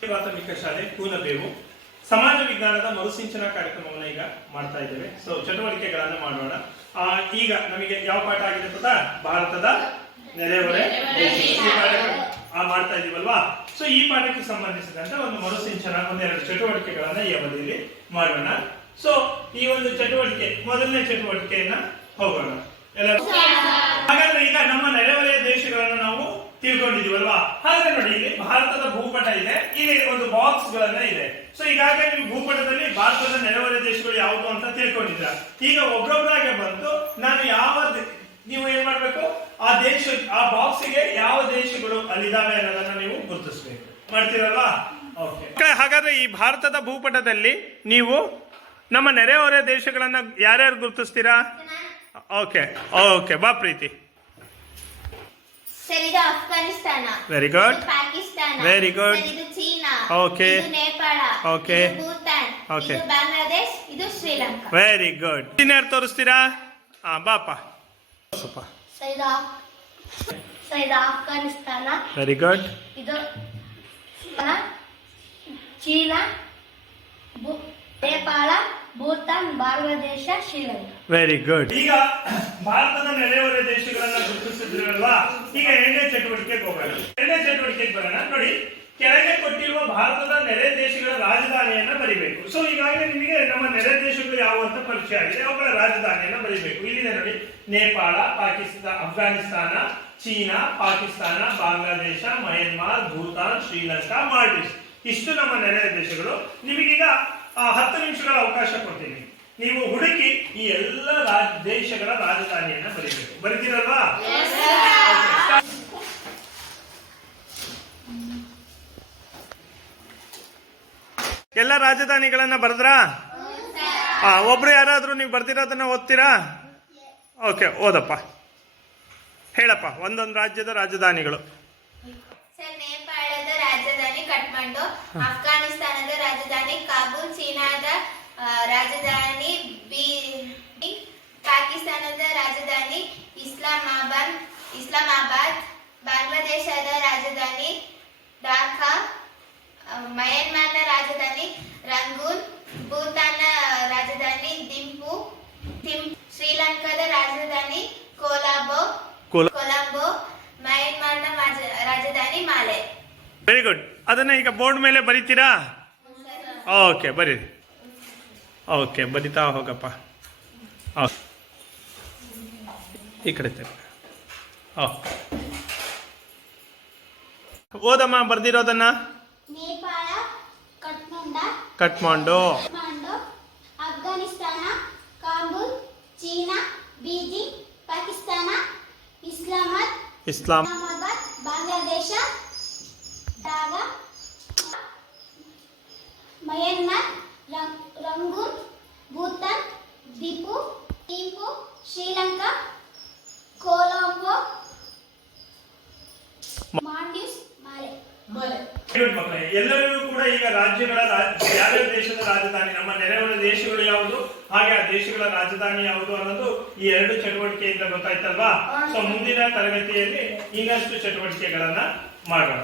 ಪ್ರಾಥಮಿಕ ಶಾಲೆ ಕೂನಬೇವು ಸಮಾಜ ವಿಜ್ಞಾನದ ಮರುಸಿಂಚನ ಕಾರ್ಯಕ್ರಮವನ್ನು ಈಗ ಮಾಡ್ತಾ ಇದ್ದೇವೆ. ಸೊ ಚಟುವಟಿಕೆಗಳನ್ನ ಮಾಡೋಣ. ಈಗ ನಮಗೆ ಯಾವ ಪಾಠ ಆಗಿದೆ ಗೊತ್ತಾ? ಭಾರತದ ನೆರೆಹೊರೆ ಮಾಡ್ತಾ ಇದೀವಲ್ವಾ? ಸೊ ಈ ಪಾಠಕ್ಕೆ ಸಂಬಂಧಿಸಿದಂತೆ ಒಂದು ಮರುಸಿಂಚನ ಒಂದೆರಡು ಚಟುವಟಿಕೆಗಳನ್ನ ಈ ಅವಧಿಯಲ್ಲಿ ಮಾಡೋಣ. ಸೊ ಈ ಒಂದು ಚಟುವಟಿಕೆ ಮೊದಲನೇ ಚಟುವಟಿಕೆಯನ್ನ ಹೋಗೋಣ ಎಲ್ಲರೂ. ಹಾಗಾದ್ರೆ ಈಗ ನಮ್ಮ ನೆರೆಹೊರೆಯ ದೇಶಗಳನ್ನು ನಾವು ತಿಳ್ಕೊಂಡಿದೀವಲ್ವಾ? ಹಾಗಾದ್ರೆ ನೋಡಿ, ಇಲ್ಲಿ ಭಾರತದ ಭೂಪಟ ಇದೆ, ಇಲ್ಲಿ ಒಂದು ಬಾಕ್ಸ್ ಗಳನ್ನ ಇದೆ. ಸೊ ಈಗಾಗಲೇ ನೀವು ಭೂಪಟದಲ್ಲಿ ಭಾರತದ ನೆರೆಹೊರೆ ದೇಶಗಳು ಯಾವುದು ಅಂತ ತಿಳ್ಕೊಂಡಿದ್ರ. ಈಗ ಒಬ್ಬೊಬ್ಬರಾಗೆ ಬಂದು ನಾನು ನೀವು ಏನ್ ಮಾಡ್ಬೇಕು, ಆ ಬಾಕ್ಸ್ ಗೆ ಯಾವ ದೇಶಗಳು ಅಲ್ಲಿದ್ದಾವೆ ಅನ್ನೋದನ್ನ ನೀವು ಗುರುತಿಸಬೇಕು. ಮಾಡ್ತೀರಲ್ವಾ? ಓಕೆ. ಹಾಗಾದ್ರೆ ಈ ಭಾರತದ ಭೂಪಟದಲ್ಲಿ ನೀವು ನಮ್ಮ ನೆರೆಹೊರೆ ದೇಶಗಳನ್ನ ಯಾರ್ಯಾರು ಗುರುತಿಸ್ತೀರಾ? ಓಕೆ ಓಕೆ, ಬಾ ಪ್ರೀತಿ. ಸರ್, ಇದು Afghanistan. Very good. Pakistan. Very good. ಇದು ಚೀನಾ. ಓಕೆ. ಇದು ನೇಪಾಳ. ಓಕೆ. ಇದು ಭೂತಾನ್. ಓಕೆ. ಇದು ಬಾಂಗ್ಲಾದೇಶ್. ಇದು ಶ್ರೀಲಂಕಾ. Very good. ಯಾರು ತೋರಿಸ್ತೀರಾ? ಬಾಪ. ಇದು ಅಫ್ಘಾನಿಸ್ತಾನ. Very good. ಇದು China, Nepal, Bhutan, Bangladesh, Sri Lanka. Very good. ಈಗ ಭಾರತದ ನೆರೆಹೊರೆ ದೇಶಗಳನ್ನ ಗುರುತಿಸಿದ್ರಲ್ವಾ? ಈಗ ಎರಡನೇ ಚಟುವಟಿಕೆಗೆ ಹೋಗೋಣ. ಎರಡನೇ ಚಟುವಟಿಕೆಗೆ ಬರೋಣ. ನೋಡಿ, ಕೆಳಗೆ ಕೊಟ್ಟಿರುವ ಭಾರತದ ನೆರೆ ದೇಶಗಳ ರಾಜಧಾನಿಯನ್ನ ಬರಿಬೇಕು. ಸೊ ಈಗಾಗಲೇ ನಿಮಗೆ ನಮ್ಮ ನೆರೆ ದೇಶಗಳು ಯಾವ ಅಂತ ಪರಿಚಯ ಆಗಿದೆ, ಅವುಗಳ ರಾಜಧಾನಿಯನ್ನ ಬರಿಬೇಕು. ಇಲ್ಲಿದೆ ನೋಡಿ, ನೇಪಾಳ, ಪಾಕಿಸ್ತಾನ, ಅಫ್ಘಾನಿಸ್ತಾನ, ಚೀನಾ, ಪಾಕಿಸ್ತಾನ, ಬಾಂಗ್ಲಾದೇಶ, ಮಯನ್ಮಾರ್, ಭೂತಾನ್, ಶ್ರೀಲಂಕಾ, ಮಾಲ್ಡೀವ್ಸ್. ಇಷ್ಟು ನಮ್ಮ ನೆರೆ ದೇಶಗಳು. ನಿಮಗೀಗ 10 ನಿಮಿಷಗಳ ಅವಕಾಶ ಕೊಡ್ತೀನಿ. ನೀವು ಹುಡುಕಿ ಈ ಎಲ್ಲ ದೇಶಗಳ ರಾಜಧಾನಿಯನ್ನ ಬರೀಬೇಕು. ಬರೀತೀರಲ್ವಾ? ಎಲ್ಲ ರಾಜಧಾನಿಗಳನ್ನ ಬರೆದ್ರಾ? ಒಬ್ರು ಯಾರಾದ್ರೂ ನೀವು ಬರ್ದಿರೋದನ್ನ ಓದ್ತೀರಾ? ಓಕೆ, ಓದಪ್ಪ, ಹೇಳಪ್ಪ ಒಂದೊಂದು ರಾಜ್ಯದ ರಾಜಧಾನಿಗಳು. ನೇಪಾಳದ ರಾಜಧಾನಿ ಕಠ್ಮಂಡು, ಅಫ್ಘಾನಿಸ್ತಾನದ ರಾಜಧಾನಿ ಕಾಬೂಲ್, ಚೀನಾದ ರಾಜಧಾನಿ ಬೀಜಿಂಗ್, ಪಾಕಿಸ್ತಾನದ ರಾಜಧಾನಿ ಇಸ್ಲಾಮಾಬಾದ್, ಬಾಂಗ್ಲಾದೇಶದ ರಾಜಧಾನಿ ಢಾಕಾ, ಮಯನ್ಮಾರ್ನ ರಾಜಧಾನಿ ರಂಗೂನ್, ಭೂತಾನ್ನ ರಾಜಧಾನಿ ಥಿಂಪು, ಶ್ರೀಲಂಕಾದ ರಾಜಧಾನಿ ಕೊಲಂಬೋ, ಮಯನ್ಮಾರ್ನ ರಾಜಧಾನಿ ಮಾಲೆ. Very good. ಅದನ್ನ ಈಗ ಬೋರ್ಡ್ ಮೇಲೆ ಬರೀತೀರಾ? ಓಕೆ, ಬರೀರಿ. ಓಕೆ, ಬರಿತಾ ಹೋಗಪ್ಪ. ಈ ಕಡೆ ಓದಮ್ಮ ಬರ್ದಿರೋದನ್ನ. ನೇಪಾಳ ಕಠ್ಮಂಡು, ಅಫ್ಘಾನಿಸ್ತಾನ ಕಾಬೂಲ್, ಚೀನಾ ಬೀಜಿಂಗ್, ಪಾಕಿಸ್ತಾನ ಇಸ್ಲಾಮಾಬಾದ್, ಬಾಂಗ್ಲಾದೇಶ ಢಾಕಾ, ಮಯನ್ಮಾರ್ ರಂಗೂನ್, ಭೂತಾನ್ ಥಿಂಪು, ಶ್ರೀಲಂಕಾ ಕೊಲಂಬೋ, ಮಾಲ್ಡೀವ್ಸ್, ಮಾಲೆ. ಎಲ್ಲರಿಗೂ ಕೂಡ ಈಗ ರಾಜ್ಯಗಳ ಯಾವ್ಯಾವ ದೇಶದ ರಾಜಧಾನಿ, ನಮ್ಮ ನೆರೆಹೊರೆ ದೇಶಗಳು ಯಾವುದು, ಹಾಗೆ ಆ ದೇಶಗಳ ರಾಜಧಾನಿ ಯಾವುದು ಅನ್ನೋದು ಈ ಎರಡು ಚಟುವಟಿಕೆಯಿಂದ ಗೊತ್ತಾಯ್ತಲ್ವಾ? ಸೊ ಮುಂದಿನ ತರಗತಿಯಲ್ಲಿ ಇನ್ನಷ್ಟು ಚಟುವಟಿಕೆಗಳನ್ನ ಮಾಡೋಣ.